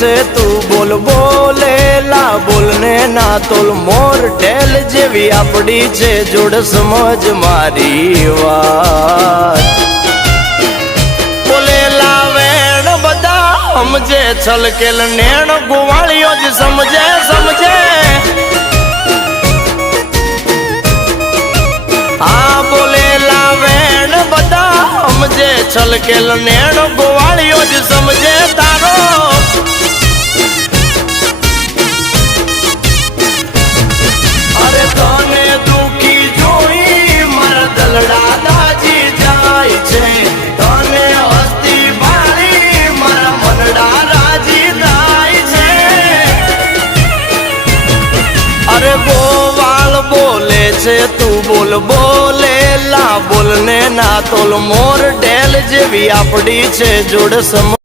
છે તું બોલ બોલેલા બોલને ના તોલ મોર ઢેલ જેવી આપડી છે જોડ સમજ મારી વાત બોલેલા વેણ બધા સમજે છલકેલ નેણ ગોવાળીઓ જ સમજે સમજે હા બોલેલા વેણ બધા સમજે છલકેલ નેણ ગોવાળીઓ જ સમજે તારો અરે તને દુખી જોઈ મારા દલડા દાજી જાય છે તને હસ્તી ભાળી મારા મનડા રાજી થાય છે અરે ગોવાળ બોલે છે તું બોલ બોલેલા બોલને ના તોલ મોર ઢેલ જેવી આપડી છે જોડ સમ